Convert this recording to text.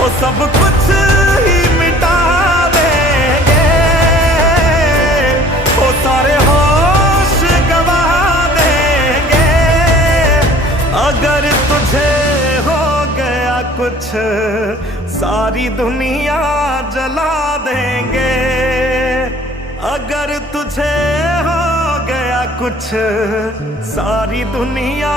वो सब कुछ ही मिटा देंगे, वो सारे होश गवा देंगे। अगर तुझे हो गया कुछ सारी दुनिया जला देंगे। अगर तुझे हो गया कुछ सारी दुनिया